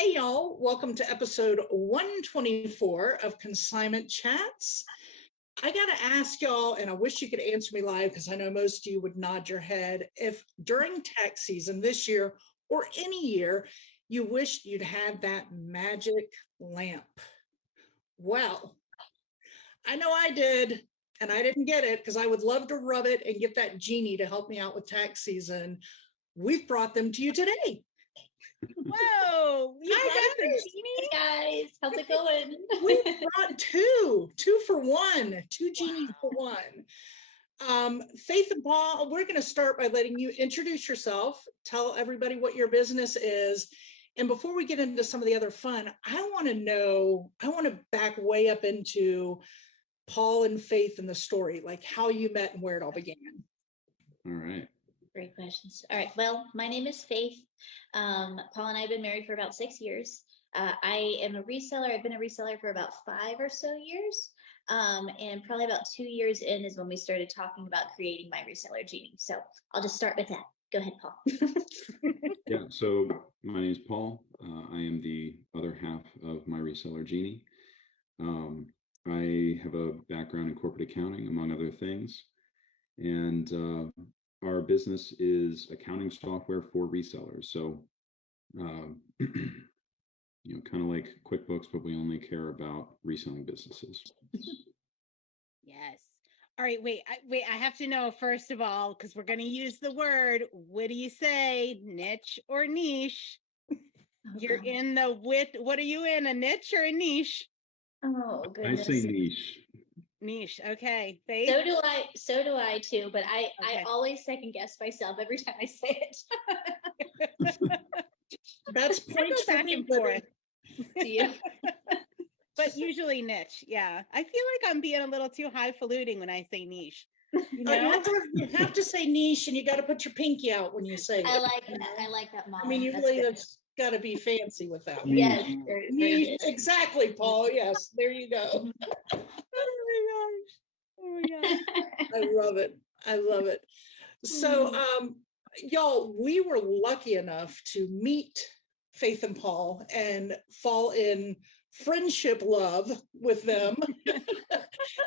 Hey, y'all. Welcome to episode 124 of Consignment Chats. I got to ask y'all, and I wish you could answer me live because I know most of you would nod your head. If during tax season this year or any year, you wished you'd had that magic lamp. Well, I know I did, and I didn't get it because I would love to rub it and get that genie to help me out with tax season. We've brought them to you today. Whoa, you Hi, brought guys. the genie? Hey guys, how's it going? We brought two for one, two genies for one. Faith and Paul, we're going to start by letting you introduce yourself, tell everybody what your business is. And before we get into some of the other fun, I want to back way up into Paul and Faith and the story, like how you met and where it all began. All right. Great questions. All right. Well, my name is Faith. Paul and I have been married for about 6 years. I am a reseller. I've been a reseller for about 5 or so years. And probably about 2 years in is when we started talking about creating my Reseller Genie. So I'll just start with that. Go ahead, Paul. Yeah. So my name is Paul. I am the other half of my Reseller Genie. I have a background in corporate accounting, among other things. And our business is accounting software for resellers. So, kind of like QuickBooks, but we only care about reselling businesses. Yes. All right, wait, I have to know, first of all, because we're going to use the word, what do you say, niche or niche? You're in the what are you in, a niche or a niche? Oh, goodness. I say niche. Niche, okay. Faith? So do I too, but I always second guess myself every time I say it. That's points for back me, and forth. Do you? But usually niche, yeah. I feel like I'm being a little too highfalutin when I say niche. You know? You have to say niche, and you got to put your pinky out when you say it. I like that. I like that model. I mean, that's got to be fancy with that one. Yes, Niche, exactly, Paul. Yes, there you go. Oh my gosh. I love it. I love it. So, y'all, we were lucky enough to meet Faith and Paul and fall in friendship love with them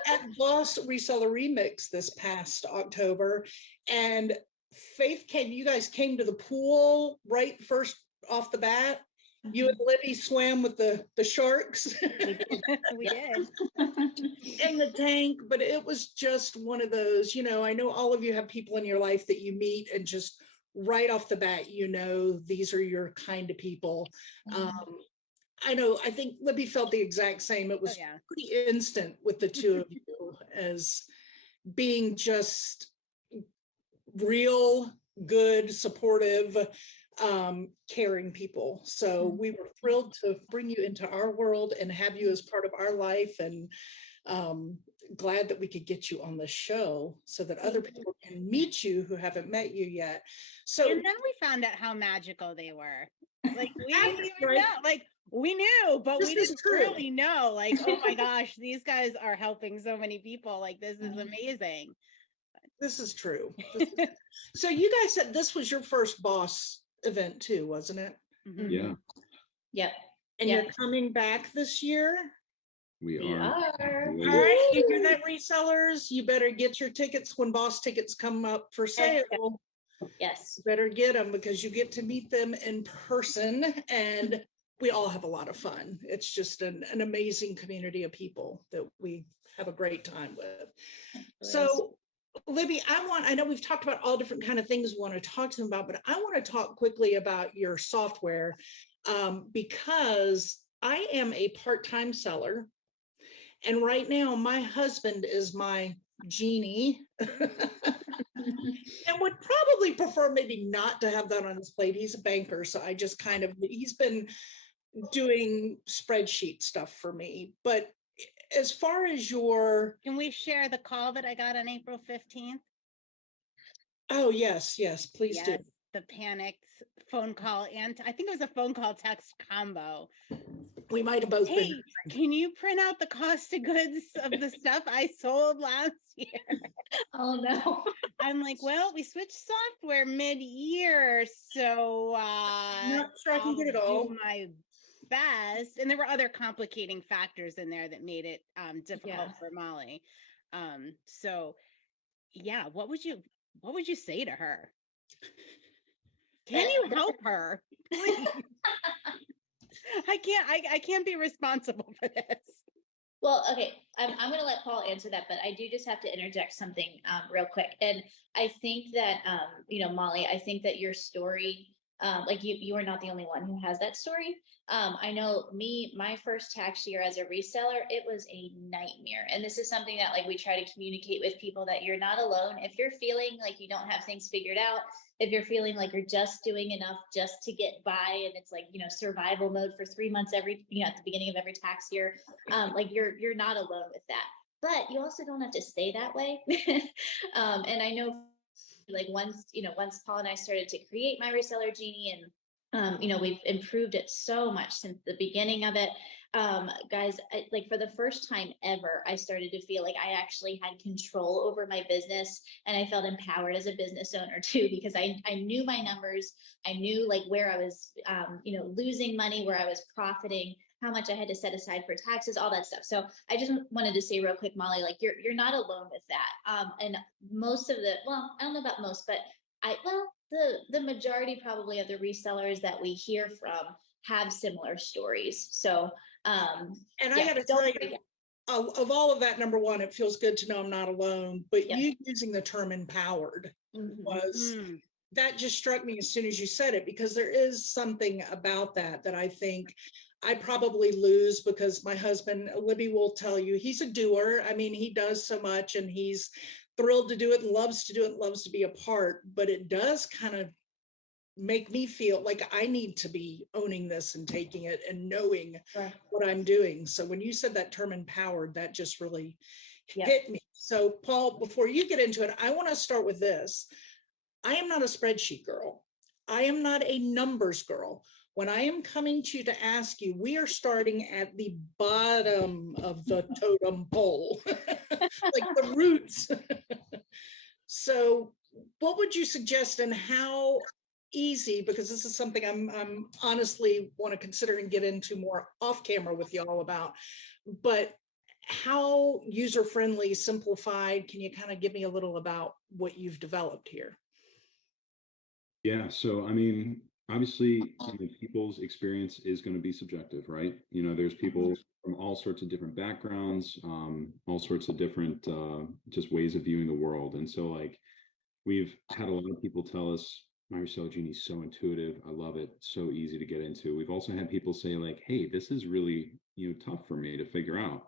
at Boss Reseller Remix this past October. And Faith you guys came to the pool right first off the bat. You and Libby swam with the sharks. We did. In the tank, but it was just one of those, I know all of you have people in your life that you meet and just right off the bat, these are your kind of people. I think Libby felt the exact same. It was pretty instant with the two of you as being just real, good, supportive, caring people. So we were thrilled to bring you into our world and have you as part of our life, and glad that we could get you on the show so that other people can meet you who haven't met you yet. So, and then we found out how magical they were. Like we didn't even know. Like we knew, but we didn't really know. Like, oh my gosh, these guys are helping so many people. Like, this is amazing. This is true. So you guys said this was your first Boss event too, wasn't it? Mm-hmm. Yeah. Yep. And you're coming back this year? We are. All right, you hear that, resellers? You better get your tickets when Boss tickets come up for sale. Yes. You better get them because you get to meet them in person, and we all have a lot of fun. It's just an amazing community of people that we have a great time with. So, Libby, I know we've talked about all different kind of things we want to talk to them about, but I want to talk quickly about your software because I am a part-time seller. And right now, my husband is my genie and would probably prefer maybe not to have that on his plate. He's a banker, so he's been doing spreadsheet stuff for me. But as far as can we share the call that I got on April 15th? Oh, yes, please do. the panicked phone call, and I think it was a phone call text combo. We might have both been. Hey, can you print out the cost of goods of the stuff I sold last year? Oh no. I'm like, well, we switched software mid-year, so Not sure I can I'll get it all. do my best. And there were other complicating factors in there that made it difficult Yeah. for Molly. So yeah, what would you say to her? Can you help her? Please. I can't be responsible for this. Well, okay, I'm going to let Paul answer that, but I do just have to interject something real quick. And I think that, Molly, I think that your story, like you are not the only one who has that story. I know my first tax year as a reseller, it was a nightmare. And this is something that like we try to communicate with people, that you're not alone. If you're feeling like you don't have things figured out, if you're feeling like you're just doing enough just to get by, and it's like, survival mode for 3 months at the beginning of every tax year, like you're not alone with that. But you also don't have to stay that way. And I know, like once Paul and I started to create my Reseller Genie, and we've improved it so much since the beginning of it. Guys, like for the first time ever, I started to feel like I actually had control over my business, and I felt empowered as a business owner too, because I knew my numbers. I knew like where I was, losing money, where I was profiting, how much I had to set aside for taxes, all that stuff. So I just wanted to say real quick, Molly, like you're not alone with that. And most of I don't know about most, but the majority probably of the resellers that we hear from have similar stories. So, And I got to tell you, of all of that, number one, it feels good to know I'm not alone, but you using the term empowered was, that just struck me as soon as you said it, because there is something about that I think I probably lose, because my husband, Libby, will tell you he's a doer. I mean, he does so much and he's thrilled to do it and loves to do it and loves to be a part, but it does kind of make me feel like I need to be owning this and taking it and knowing what I'm doing. So when you said that term empowered, that just really hit me. So Paul, before you get into it, I want to start with this. I am not a spreadsheet girl. I am not a numbers girl. When I am coming to you to ask you, we are starting at the bottom of the totem pole, like the roots. So what would you suggest, and how easy, because this is something I'm honestly want to consider and get into more off camera with y'all about, but how user-friendly, simplified, can you kind of give me a little about what you've developed here? Yeah, so I mean, obviously, people's experience is going to be subjective, right? There's people from all sorts of different backgrounds, all sorts of different just ways of viewing the world. And so like we've had a lot of people tell us, my Reseller Genie is so intuitive. I love it. So easy to get into. We've also had people say like, hey, this is really, tough for me to figure out.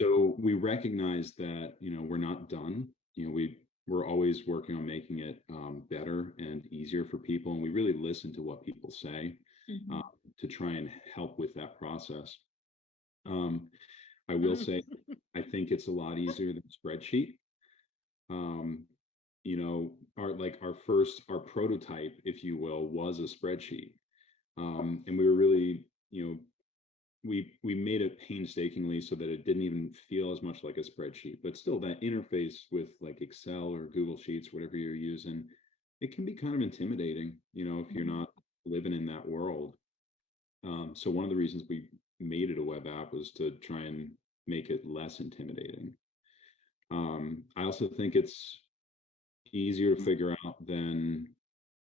So we recognize that, we're not done. We're always working on making it better and easier for people. And we really listen to what people say to try and help with that process. I will say, I think it's a lot easier than spreadsheet. Our prototype, if you will, was a spreadsheet. And we were really, we made it painstakingly so that it didn't even feel as much like a spreadsheet, but still that interface with like Excel or Google Sheets, whatever you're using, it can be kind of intimidating, if you're not living in that world. So one of the reasons we made it a web app was to try and make it less intimidating. I also think it's easier to figure out than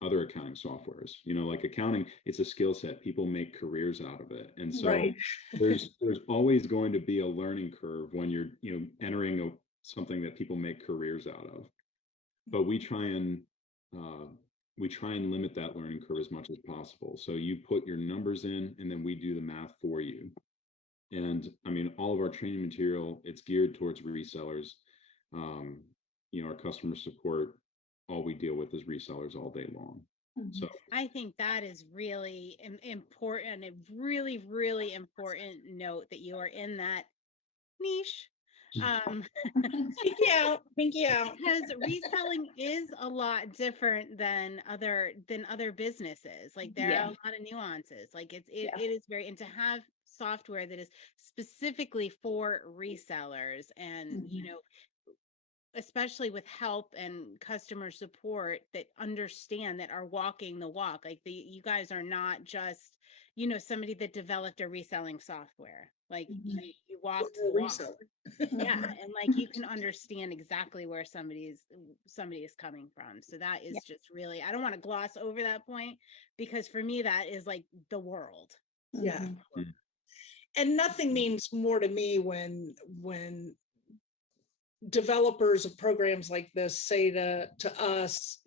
other accounting softwares. Like accounting, it's a skill set. People make careers out of it. And so there's always going to be a learning curve when you're, entering something that people make careers out of. But we try and limit that learning curve as much as possible. So you put your numbers in and then we do the math for you. And I mean, all of our training material, it's geared towards resellers. Our customer support, all we deal with is resellers all day long. So I think that is really important, a really, really important note that you are in that niche Pinky out, pinky out. because reselling is a lot different than other businesses. Like there are a lot of nuances. Like it is very, and to have software that is specifically for resellers, and you know, especially with help and customer support that understand, that are walking the walk. Like you guys are not just, you know, somebody that developed a reselling software. Like you walked the We're a walk. reseller. Yeah, and like you can understand exactly where somebody is coming from. So that is just really, I don't want to gloss over that point, because for me that is like the world. Yeah. Mhm. And nothing means more to me when developers of programs like this say to us,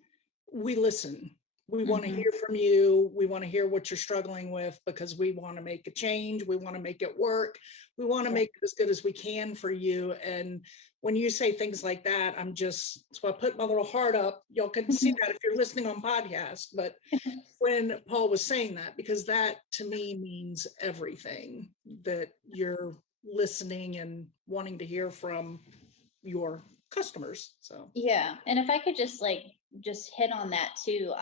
we listen. We want to hear from you. We want to hear what you're struggling with, because we want to make a change. We want to make it work. We want to make it as good as we can for you. And when you say things like that, so I put my little heart up. Y'all can see that if you're listening on podcast. But when Paul was saying that, because that to me means everything, that you're listening and wanting to hear from your customers. So Yeah, and if I could just hit on that too.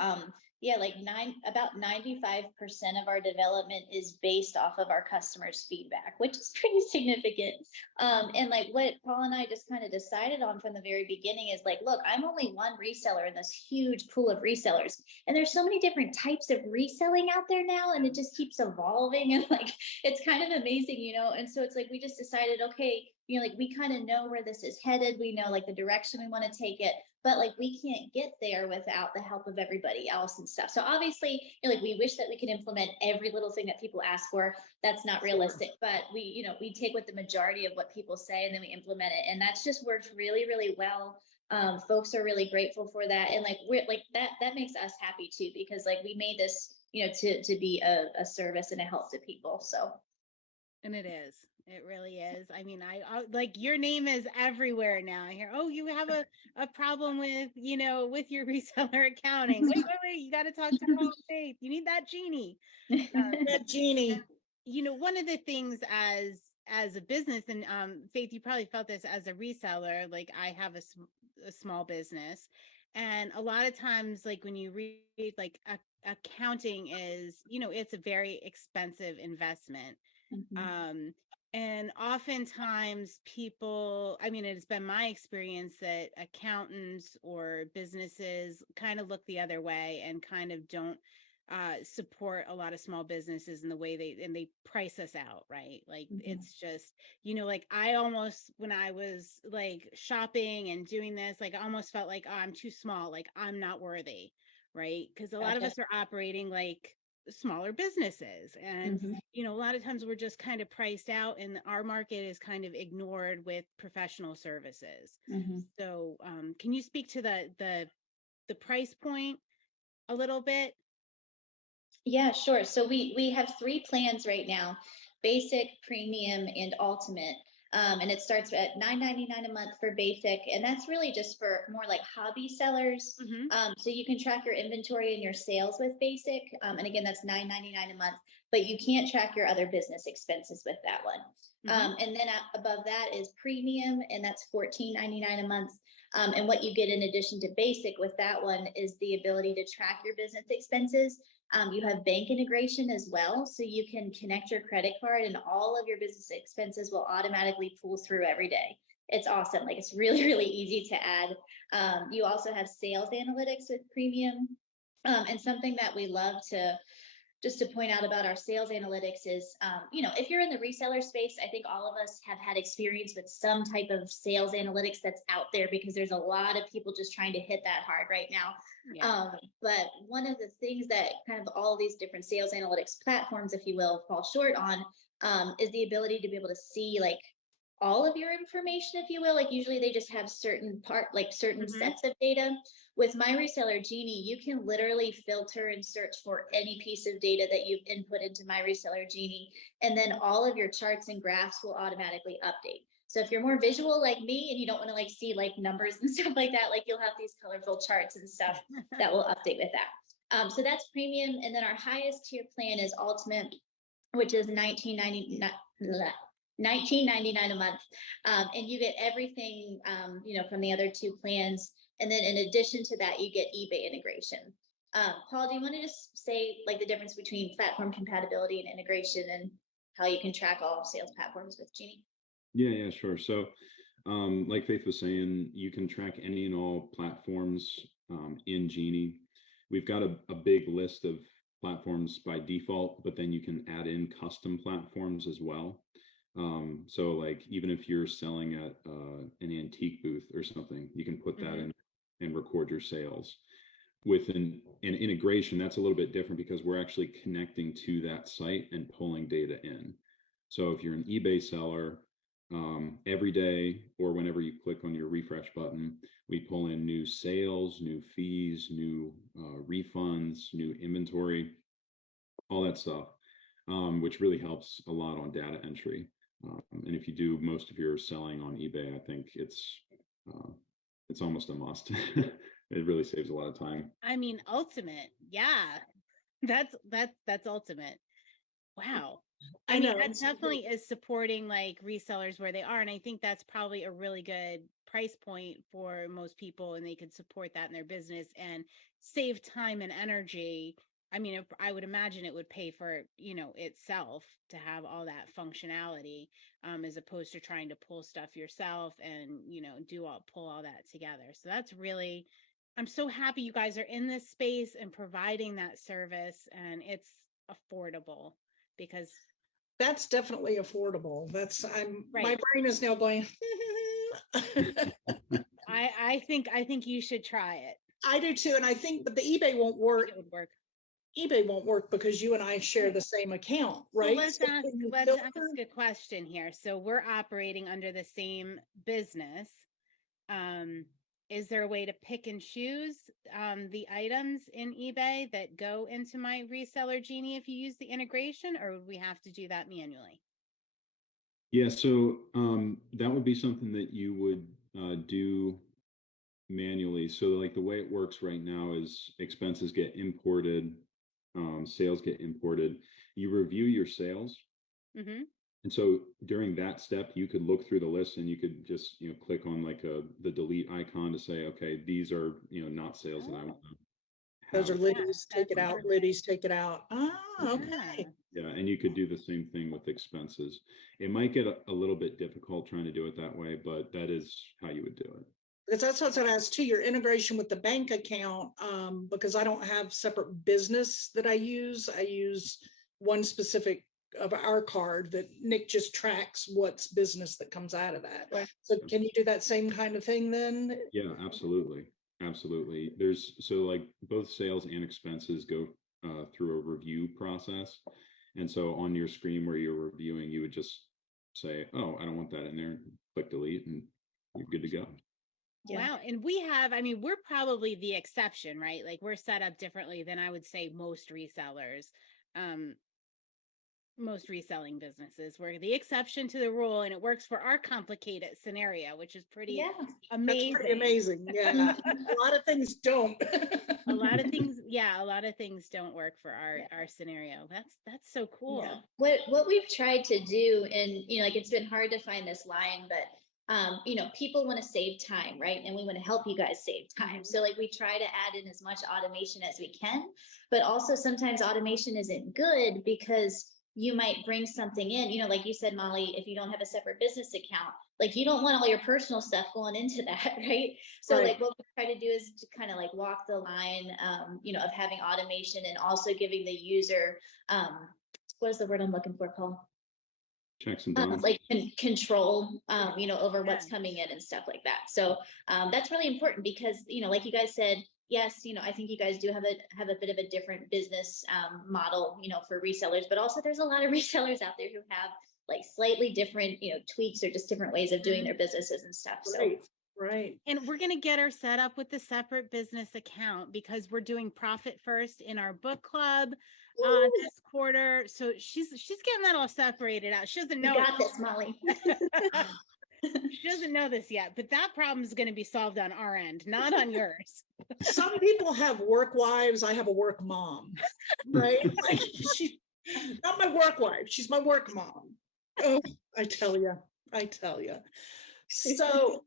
Yeah, like about 95% of our development is based off of our customers' feedback, which is pretty significant. And like what Paul and I just kind of decided on from the very beginning is like, look, I'm only one reseller in this huge pool of resellers, and there's so many different types of reselling out there now, and it just keeps evolving, and like it's kind of amazing, you know. And so it's like we just decided, okay, you know, like we kind of know where this is headed. We know like the direction we want to take it, but like we can't get there without the help of everybody else and stuff. So obviously, you know, like we wish that we could implement every little thing that people ask for. That's not realistic, but we, you know, we take what the majority of what people say and then we implement it. And that's just worked really, really well. Folks are really grateful for that. And like, we're like that makes us happy too, because like we made this, you know, to be a service and a help to people. So. And it is. It really is. I mean, I like your name is everywhere now. I hear, oh, you have a problem with, you know, with your reseller accounting. Wait. You got to talk to Paul and Faith. You need that genie. that genie. And, you know, one of the things as a business, and Faith, you probably felt this as a reseller. Like I have a small business, and a lot of times, like when you read, like accounting is, you know, it's a very expensive investment. And oftentimes people, I mean, it's been my experience that accountants or businesses kind of look the other way and kind of don't support a lot of small businesses in the way they price us out, right? Like it's just, you know, like I almost, when I was like shopping and doing this, like I almost felt like, oh, I'm too small, like I'm not worthy, right? Because a lot of us are operating like smaller businesses, and you know, a lot of times we're just kind of priced out, and our market is kind of ignored with professional services. So can you speak to the price point a little bit? Yeah, sure. So we have 3 plans right now: basic, premium, and ultimate. And it starts at $9.99 a month for basic, and that's really just for more like hobby sellers. So you can track your inventory and your sales with basic, and again, that's $9.99 a month. But you can't track your other business expenses with that one. And then above that is premium, and that's $14.99 a month. And what you get in addition to basic with that one is the ability to track your business expenses. You have bank integration as well, so you can connect your credit card and all of your business expenses will automatically pull through every day. It's awesome. Like it's really, really easy to add. You also have sales analytics with premium. And something that we love to just to point out about our sales analytics is, you know, if you're in the reseller space, I think all of us have had experience with some type of sales analytics that's out there, because there's a lot of people just trying to hit that hard right now. But one of the things that kind of all these different sales analytics platforms, if you will, fall short on, is the ability to be able to see like all of your information, if you will. Like usually they just have certain sets of data. With my Reseller Genie, you can literally filter and search for any piece of data that you've input into my Reseller Genie, and then all of your charts and graphs will automatically update. So if you're more visual like me and you don't want to like see like numbers and stuff like that, like you'll have these colorful charts and stuff that will update with that. So that's premium. And then our highest tier plan is ultimate, which is $19.99 $19.99 a month. And you get everything, from the other two plans. And then in addition to that, you get eBay integration. Paul, do you want to just say like the difference between platform compatibility and integration and how you can track all sales platforms with Genie? Yeah, sure. So, like Faith was saying, you can track any and all platforms in Genie. We've got a big list of platforms by default, but then you can add in custom platforms as well. So like even if you're selling at an antique booth or something, you can put that in and record your sales. With an integration, that's a little bit different because we're actually connecting to that site and pulling data in. So if you're an eBay seller, every day or whenever you click on your refresh button, we pull in new sales, new fees, new refunds, new inventory, all that stuff, which really helps a lot on data entry. And if you do most of your selling on eBay, I think it's almost a must. It really saves a lot of time. I mean, ultimate. Yeah. That's ultimate. Wow. I mean, know. that definitely is supporting like resellers where they are. And I think that's probably a really good price point for most people, and they could support that in their business and save time and energy. I mean, I would imagine it would pay for, itself to have all that functionality, as opposed to trying to pull stuff yourself and, pull all that together. So that's really, I'm so happy you guys are in this space and providing that service, and it's affordable because That's definitely affordable. Right. My brain is now going. I think you should try it. I do too, and I think, but the eBay won't work. It would work. eBay won't work because you and I share the same account, right? So let's ask a question here. So we're operating under the same business. Is there a way to pick and choose the items in eBay that go into my Reseller Genie if you use the integration, or would we have to do that manually? Yeah, so that would be something that you would do manually. So like the way it works right now is expenses get imported, sales get imported. You review your sales. Mm-hmm. And so during that step, you could look through the list and you could just, click on like the delete icon to say, okay, these are, not sales that I want to have. Those are Liddy's, take it out, perfect. Liddy's, take it out. Okay. Yeah, and you could do the same thing with expenses. It might get a little bit difficult trying to do it that way, but that is how you would do it. Because that's what I was asked too, your integration with the bank account, because I don't have separate business that I use. I use one specific of our card that Nick just tracks what's business that comes out of that. Right. So can you do that same kind of thing then? Yeah, absolutely. Absolutely. So like both sales and expenses go through a review process. And so on your screen where you're reviewing, you would just say, oh, I don't want that in there. Click delete and you're good to go. Yeah. Wow. And we're probably the exception, right? Like we're set up differently than I would say most resellers. Most reselling businesses. We're the exception to the rule, and it works for our complicated scenario, which is pretty amazing. That's pretty amazing. Yeah. A lot of things don't. A lot of things don't work for our scenario. That's so cool. Yeah. What we've tried to do, and like it's been hard to find this line, but people want to save time, right? And we want to help you guys save time. So like we try to add in as much automation as we can, but also sometimes automation isn't good because you might bring something in, like you said, Molly, if you don't have a separate business account, like you don't want all your personal stuff going into that, right? So Right. like what we try to do is to kind of like walk the line, of having automation and also giving the user, what is the word I'm looking for, Paul? Checks and balances. Like control, over what's coming in and stuff like that. So that's really important because, like you guys said, yes, I think you guys do have a bit of a different business model, for resellers, but also there's a lot of resellers out there who have like slightly different, tweaks or just different ways of doing their businesses and stuff. So. Right. And we're going to get her set up with the separate business account because we're doing profit first in our book club this quarter. So she's getting that all separated out. She doesn't know. You got this, Molly. She doesn't know this yet, but that problem is going to be solved on our end, not on yours. Some people have work wives. I have a work mom, right? Like she's not my work wife. She's my work mom. Oh, I tell you. So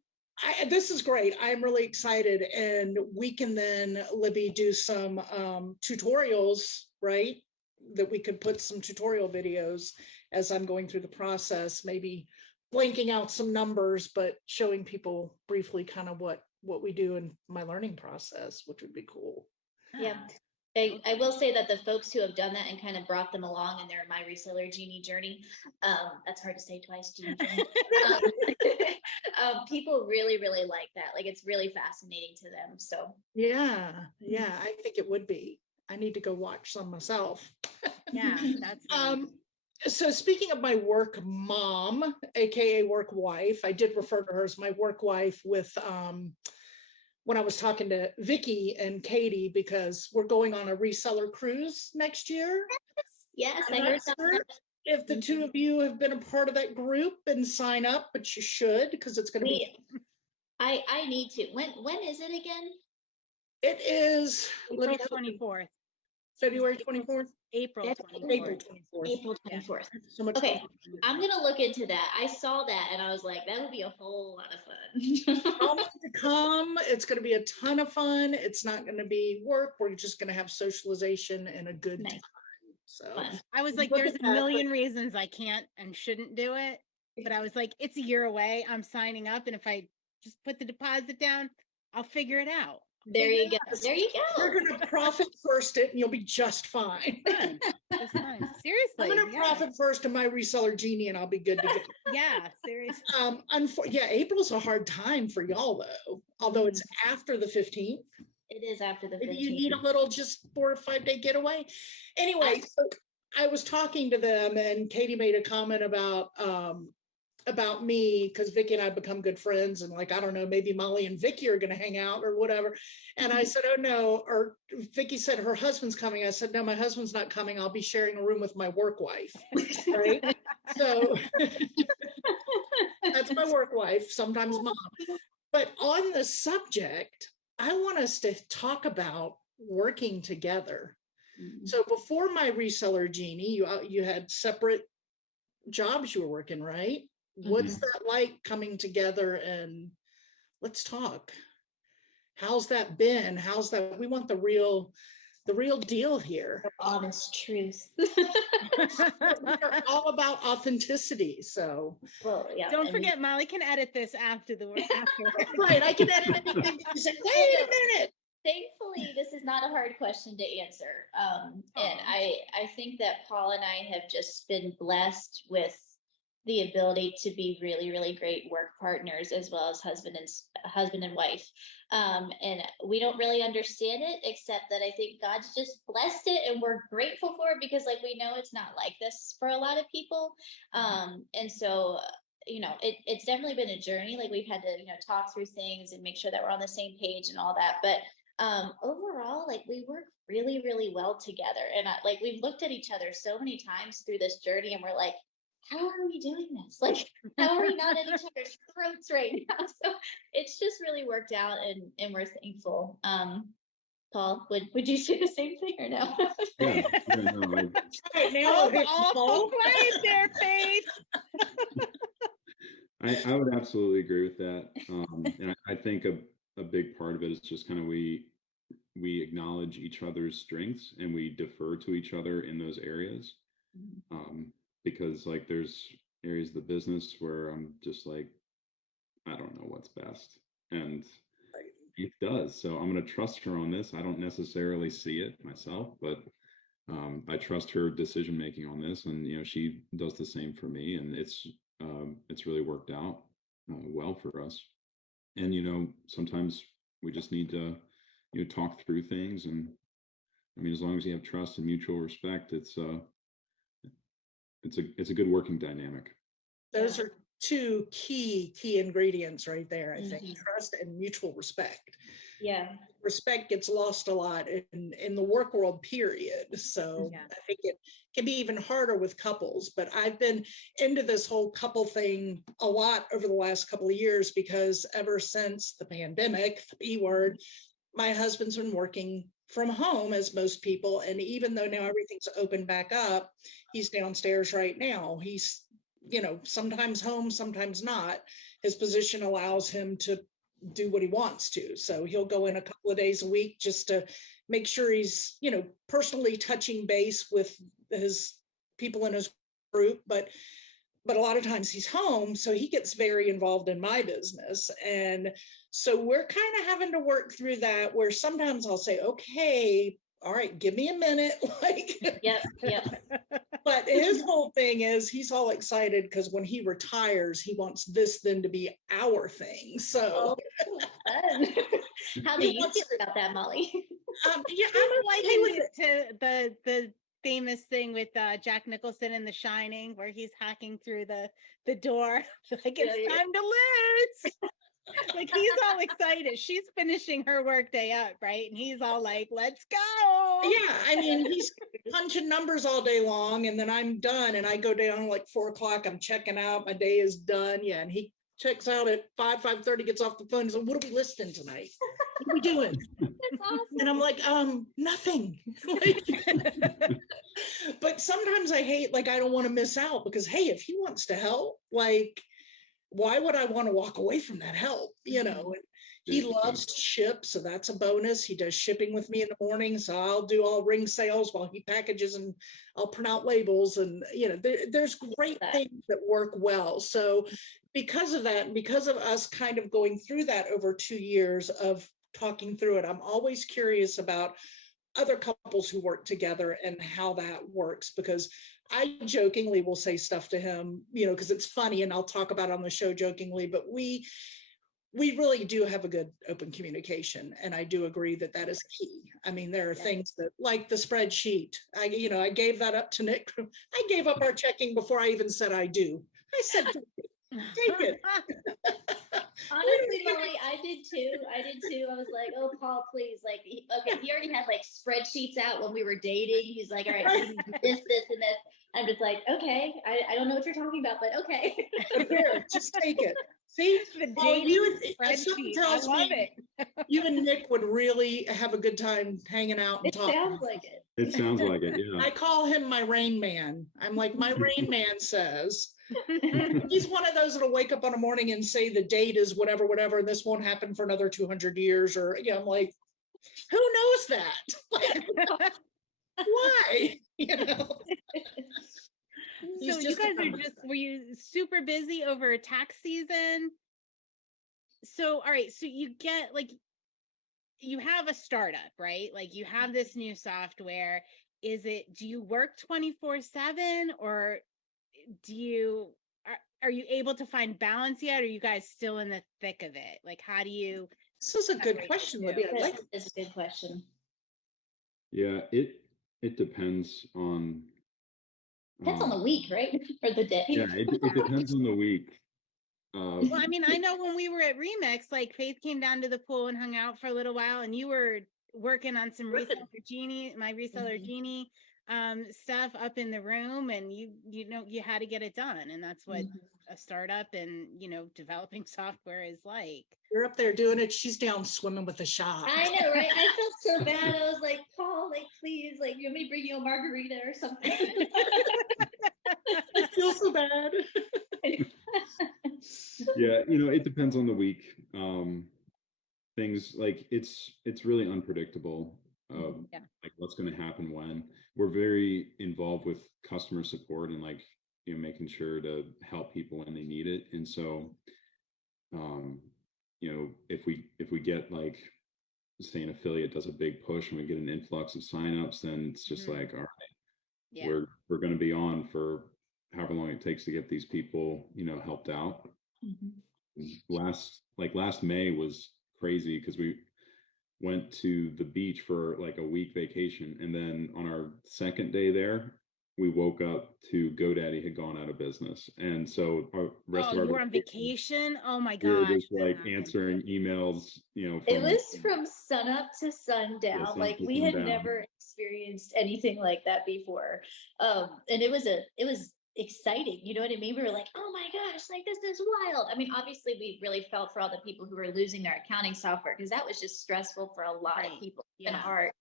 this is great. I'm really excited. And we can then, Libby, do some tutorials, right? That we could put some tutorial videos as I'm going through the process, maybe blanking out some numbers, but showing people briefly kind of what we do in my learning process, which would be cool. Yeah. I will say that the folks who have done that and kind of brought them along in their My Reseller Genie journey, that's hard to say twice, Genie journey. People really, really like that. Like, it's really fascinating to them. So Yeah, I think it would be. I need to go watch some myself. Yeah, that's So speaking of my work mom, aka work wife, I did refer to her as my work wife with when I was talking to Vicky and Katie, because we're going on a reseller cruise next year. yes, I'm I heard not that. sure if the two of you have been a part of that group and sign up, but you should, because it's going to be. I need to. When is it again? It is April 24th. February 24th. April That's 24th. April 24th. April 24th. So much Okay, fun. I'm gonna look into that. I saw that and I was like, that would be a whole lot of fun. All to come. It's going to be a ton of fun. It's not going to be work. We're just going to have socialization and a good Nice. time. So Fun. I was like, Look there's at a that. million reasons I can't and shouldn't do it. But I was like, it's a year away. I'm signing up. And if I just put the deposit down, I'll figure it out. There you go. Yes. There you you're go. going to profit first it and you'll be just fine. Fun. Just fun. Seriously. I'm going to yeah. profit first in my reseller genie and I'll be good to go. Yeah, seriously. Yeah, April's a hard time for y'all though, although it's after the 15th. It is after the Maybe 15th. you need a little just 4 or 5 day getaway. Anyway, so I was talking to them and Katie made a comment about me, because Vicky and I become good friends, and like, I don't know, maybe Molly and Vicky are going to hang out or whatever. And I said, oh no. Or Vicky said her husband's coming. I said, no, my husband's not coming. I'll be sharing a room with my work wife. Right. So that's my work wife, sometimes mom. But on the subject, I want us to talk about working together. So before my reseller genie, you had separate jobs you were working, right? What's that like coming together? And let's talk. How's that been? How's that? We want the real deal here. Honest truth. We're all about authenticity. So Well, yeah. Don't forget, Molly can edit this after the after. right, I can edit anything. You say, wait a minute. Thankfully, this is not a hard question to answer. And I think that Paul and I have just been blessed with the ability to be really, really great work partners, as well as husband and wife. And we don't really understand it, except that I think God's just blessed it, and we're grateful for it, because like, we know it's not like this for a lot of people. And so, it's definitely been a journey. Like, we've had to, talk through things and make sure that we're on the same page and all that. But overall, like, we work really, really well together. And we've looked at each other so many times through this journey, and we're like, how are we doing this? Like, how are we not at each other's throats right now? So it's just really worked out, and we're thankful. Paul, would you say the same thing or no? Yeah, no, All right there, Faith. I would absolutely agree with that. And I think a big part of it is just kind of we acknowledge each other's strengths and we defer to each other in those areas. Because like, there's areas of the business where I'm just like, I don't know what's best, and it does. So I'm going to trust her on this. I don't necessarily see it myself, but I trust her decision making on this, and she does the same for me, and it's really worked out well for us. And sometimes we just need to talk through things, and I mean, as long as you have trust and mutual respect, it's a good working dynamic. Those are two key ingredients right there. I think trust and mutual respect. Yeah. Respect gets lost a lot in the work world, period. So I think it can be even harder with couples. But I've been into this whole couple thing a lot over the last couple of years, because ever since the pandemic, the B word, my husband's been working from home, as most people. And even though now everything's open back up, he's downstairs right now. He's sometimes home, sometimes not. His position allows him to do what he wants to. So he'll go in a couple of days a week just to make sure he's, personally touching base with his people in his group. But a lot of times he's home, so he gets very involved in my business. And so we're kind of having to work through that, where sometimes I'll say, okay, all right, give me a minute. Yep. But his whole thing is he's all excited because when he retires, he wants this then to be our thing. So Fun. How do you feel about that, Molly? Yeah, I'm I'm okay liking with it. it to the famous thing with Jack Nicholson in The Shining, where he's hacking through the door, like it's time to lose. Like he's all excited. She's finishing her work day up, right? And he's all like, "Let's go!" Yeah, I mean, he's punching numbers all day long, and then I'm done, and I go down like 4 o'clock. I'm checking out. My day is done. Yeah, and he checks out at 5:30. Gets off the phone. He's like, "What are we listing tonight? What are we doing?" That's awesome. And I'm like, nothing. But sometimes I hate, I don't want to miss out because, hey, if he wants to help, why would I want to walk away from that help? And he loves to ship, so that's a bonus. He does shipping with me in the morning, so I'll ring sales while he packages, and I'll print out labels. And there's great things that work well. So because of that, and because of us kind of going through that over 2 years of talking through it, I'm always curious about other couples who work together and how that works, because I jokingly will say stuff to him, because it's funny, and I'll talk about it on the show jokingly, but we really do have a good open communication. And I do agree that that is key. I mean, there are things that, like the spreadsheet, I gave that up to Nick. I gave up our checking before I even said I do. I said, take it. Honestly, Molly, I did too. I was like, oh, Paul, please. He already had spreadsheets out when we were dating. He's like, all right, we can do this, and this. I'm just like, okay, I don't know what you're talking about, but okay. Here, just take it. See, spreadsheet. I love it. You and Nick would really have a good time hanging out and talking. It sounds like it. It sounds like it, yeah. I call him my Rain Man. I'm like, my Rain Man says. He's one of those that'll wake up on a morning and say the date is whatever, and this won't happen for another 200 years. Or, I'm like, who knows that? Why? So you guys were you super busy over tax season? So, all right. So you get you have a startup, right? You have this new software. Do you work 24/7, or are you able to find balance yet? Or are you guys still in the thick of it? How do you? This is a good question, Libby. It's a good question. Yeah, it depends on. Depends on the week, right? Or the day. Yeah, it depends on the week. Well, I mean, I know when we were at Remix, Faith came down to the pool and hung out for a little while, and you were working on some Reseller Genie stuff up in the room, and you had to get it done, and that's what a startup and developing software is like. You're up there doing it, she's down swimming with the sharks. I know, right? I felt so bad. I was like, Paul, please, you want me to bring you a margarita or something? I feel so bad. Yeah, it depends on the week. Things it's really unpredictable. What's going to happen when. We're very involved with customer support and making sure to help people when they need it. And so, if we get say an affiliate does a big push and we get an influx of signups, then it's just all right, we're going to be on for however long it takes to get these people, helped out. Last May was crazy because we went to the beach for a week vacation, and then on our second day there, we woke up to GoDaddy had gone out of business, and so our rest of our we're on vacation. Oh my god! We were just answering emails. It was from sun up to sundown. We had never experienced anything like that before, and it was exciting. You know what I mean? We were like, oh my gosh, this is wild. I mean, obviously we really felt for all the people who were losing their accounting software, because that was just stressful for a lot of people and hard.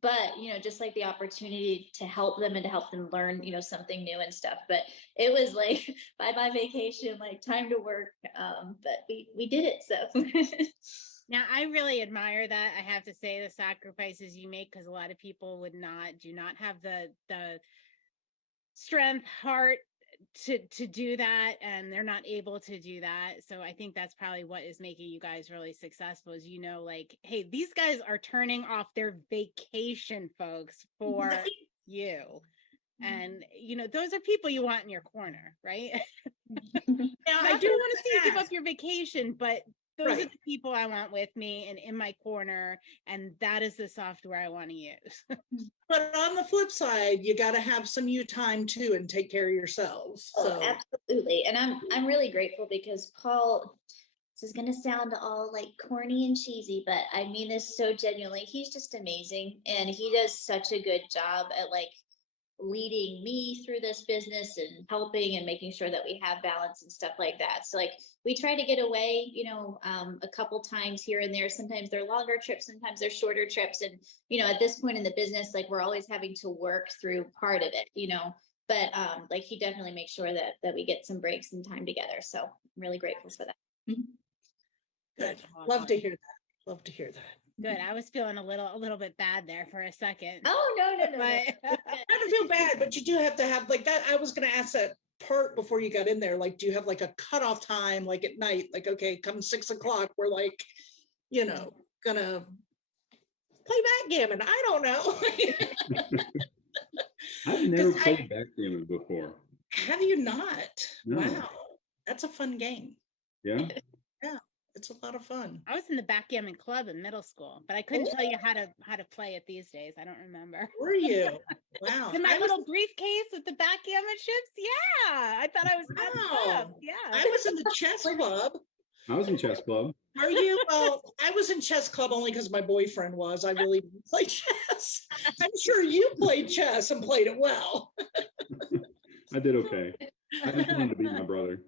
but just like the opportunity to help them and to help them learn something new and stuff. But it was like bye vacation, like time to work. But we did it, so. Now, I really admire that. I have to say the sacrifices you make, because a lot of people do not have the strength, heart to do that, and they're not able to do that. So I think that's probably what is making you guys really successful is, like, hey, these guys are turning off their vacation, folks, for you. And those are people you want in your corner, right? Now, I do want to see you give up your vacation, but those are the people I want with me and in my corner, and that is the software I want to use. But on the flip side, you got to have some you time too and take care of yourselves. So. Oh, absolutely. And I'm really grateful because Paul, this is going to sound all like corny and cheesy, but I mean this so genuinely. He's just amazing, and he does such a good job at like leading me through this business and helping and making sure that we have balance and stuff like that. So like we try to get away, a couple times here and there. Sometimes they're longer trips, sometimes they're shorter trips. And, at this point in the business, like we're always having to work through part of it, but like he definitely makes sure that we get some breaks and time together. So I'm really grateful for that. Good. Love to hear that. Love to hear that. Good. I was feeling a little bit bad there for a second. Oh, no. But I don't feel bad, but you do have to have like that. I was going to ask that part before you got in there. Like, do you have like a cutoff time, like at night? Like, okay, come 6 o'clock, we're like, gonna play backgammon. I don't know. I've never played backgammon before. Have you not? No. Wow, that's a fun game. Yeah. Yeah, it's a lot of fun. I was in the backgammon club in middle school, but I couldn't tell you how to play it these days. I don't remember. Were you? Wow. In my little briefcase with the backgammon chips. Yeah, I thought I was at the club. Yeah, I was in the chess club. I was in chess club. Are you? Well, I was in chess club only because my boyfriend was. I really didn't play chess. I'm sure you played chess and played it well. I did okay. I just wanted to beat my brother.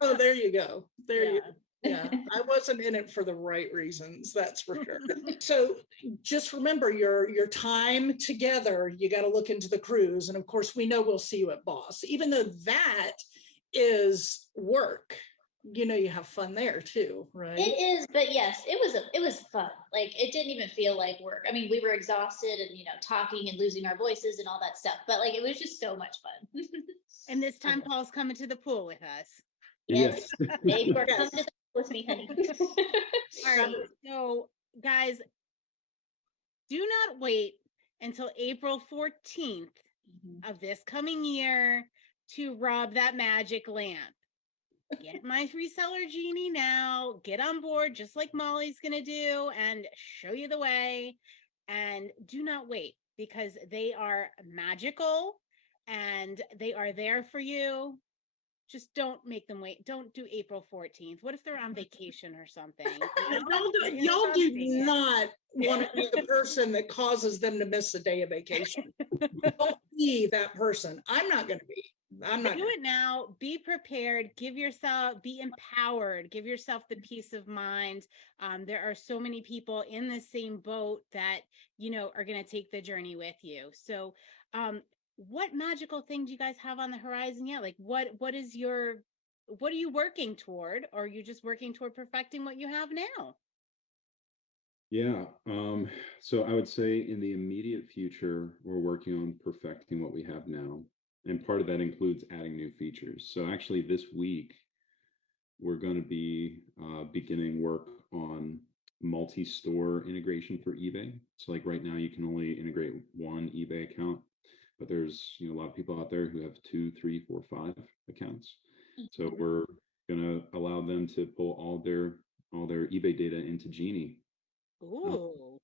Oh, there you go. You go. Yeah, I wasn't in it for the right reasons, that's for sure. So just remember your time together, you got to look into the cruise. And of course, we know we'll see you at Boss, even though that is work. You have fun there too, right? It is, but yes, it was fun. Like it didn't even feel like work. I mean, we were exhausted and talking and losing our voices and all that stuff, but like it was just so much fun. And this time Paul's coming to the pool with us. Yes. Babe, we're coming to the pool with me, honey. All right. So guys, do not wait until April 14th of this coming year to rub that magic lamp. Get my Reseller Genie now, get on board just like Molly's going to do and show you the way. And do not wait because they are magical and they are there for you. Just don't make them wait. Don't do April 14th. What if they're on vacation or something? Y'all do not want to be the person that causes them to miss a day of vacation. Don't be that person. I'm not going to be. I'm not. Do it now. Be prepared. Be empowered. Give yourself the peace of mind. There are so many people in the same boat that, are going to take the journey with you. So, what magical thing do you guys have on the horizon yet? Like what are you working toward? Or are you just working toward perfecting what you have now? Yeah. So I would say in the immediate future, we're working on perfecting what we have now. And part of that includes adding new features. So actually this week, we're going to be beginning work on multi-store integration for eBay. So like right now, you can only integrate one eBay account, but there's a lot of people out there who have 2, 3, 4, 5 accounts. So we're going to allow them to pull all their eBay data into Genie. Ooh.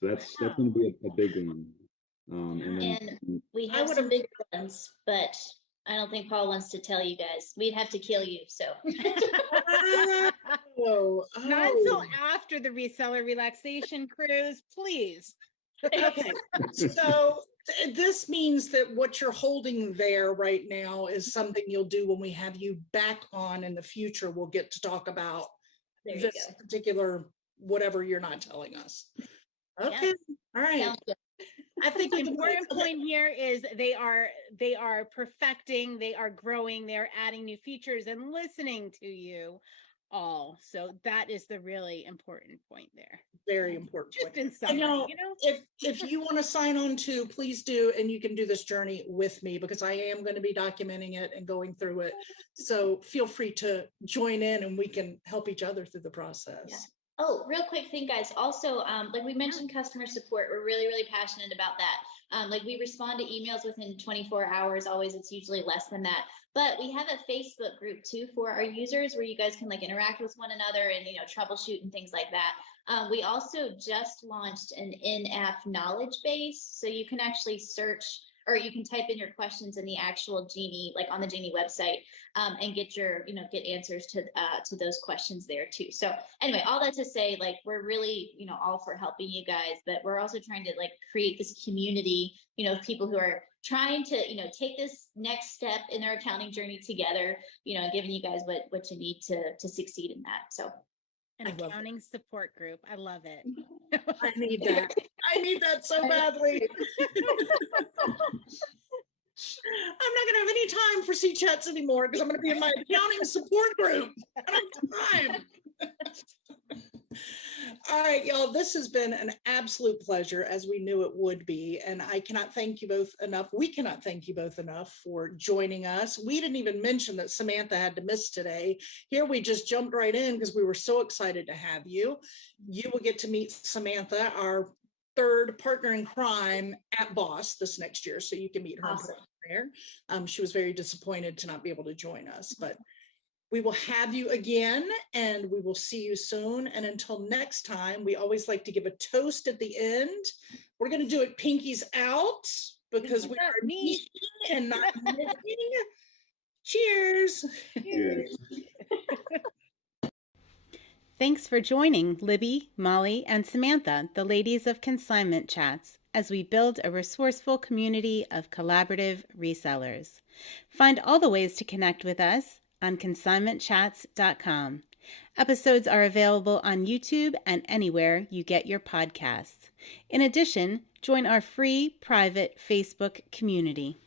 So that's going to be a big one. And we have some big ones, but I don't think Paul wants to tell you guys. We'd have to kill you. So not until after the reseller relaxation cruise, please. Okay, so this means that what you're holding there right now is something you'll do when we have you back on in the future. We'll get to talk about this particular whatever you're not telling us. Okay. Yes. All right. Sounds good. I think The we can important wait till point here is they are perfecting, they are growing, they're adding new features and listening to you all. So that is the really important point there. very important Just point. in And summary, y'all, you know? if you want to sign on to, please do, and you can do this journey with me because I am going to be documenting it and going through it. So feel free to join in and we can help each other through the process. Yeah. Oh, real quick thing, guys. Also, like we mentioned customer support, we're really, really passionate about that. Like we respond to emails within 24 hours. Always, it's usually less than that. But we have a Facebook group too for our users where you guys can like interact with one another and, troubleshoot and things like that. We also just launched an in-app knowledge base. So you can actually search or you can type in your questions in the actual Genie, like on the Genie website, and get your, get answers to those questions there too. So anyway, all that to say, like, we're really, all for helping you guys, but we're also trying to like create this community, of people who are trying to, take this next step in their accounting journey together, giving you guys what you need to succeed in that. So An I love accounting support group. I love it. I need that. I need that so badly. I'm not going to have any time for C-chats anymore because I'm going to be in my accounting support group. I don't have time. All right, y'all, this has been an absolute pleasure, as we knew it would be. And I cannot thank you both enough. We cannot thank you both enough for joining us. We didn't even mention that Samantha had to miss today. Here we just jumped right in because we were so excited to have you. You will get to meet Samantha, our third partner in crime at Boss this next year. So you can meet her Awesome. there. She was very disappointed to not be able to join us, but we will have you again and we will see you soon. And until next time, we always like to give a toast at the end. We're going to do it pinkies out because we are meeting and not missing. Cheers. Cheers. Thanks for joining Libby, Molly, and Samantha, the ladies of Consignment Chats, as we build a resourceful community of collaborative resellers. Find all the ways to connect with us on consignmentchats.com. Episodes are available on YouTube and anywhere you get your podcasts. In addition, join our free private Facebook community.